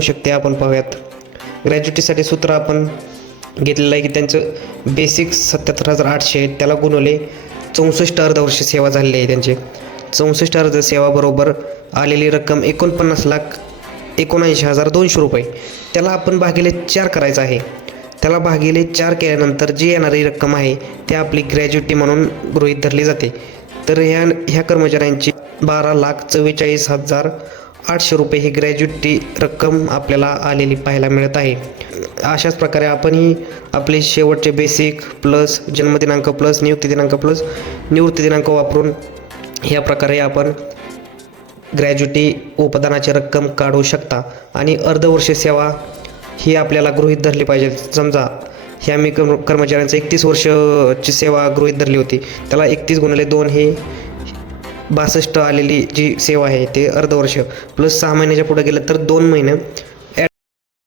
शकते आपण पाहूयात. ग्रॅज्युएटीसाठी सूत्र आपण घेतलेलं आहे की त्यांचं बेसिक 77,800 आहे, त्याला गुणवले 64 अर्धवर्ष सेवा झालेली आहे त्यांची. 64 अर्ध सेवाबरोबर आलेली रक्कम 49,79,200 रुपये. त्याला आपण भागिले 4 करायचं आहे. त्याला भागिले 4 केल्यानंतर जी येणारी रक्कम आहे ती आपली ग्रॅज्युएटी म्हणून गृहीत धरली जाते. तर ह्या कर्मचाऱ्यांची 12,44,800 रुपये ही ग्रॅज्युएटी रक्कम आपल्याला आलेली पाहायला मिळत आहे. अशाच प्रकारे आपणही आपले शेवटचे बेसिक प्लस जन्मदिनांक प्लस नियुक्ती दिनांक प्लस निवृत्ती दिनांक वापरून ह्या प्रकारे आपण ग्रॅज्युएटी उपदानाची रक्कम काढू शकता. आणि अर्धवर्ष सेवा ही आपल्याला गृहीत धरली पाहिजे. समजा ह्या मी कर्मचाऱ्यांचं 31 वर्षची सेवा गृहीत धरली होती, त्याला 31 गुणिले 2 हे 62 आलेली जी सेवा आहे ते अर्धवर्ष प्लस 6 महिन्याच्या पुढे गेलं तर 2 महिने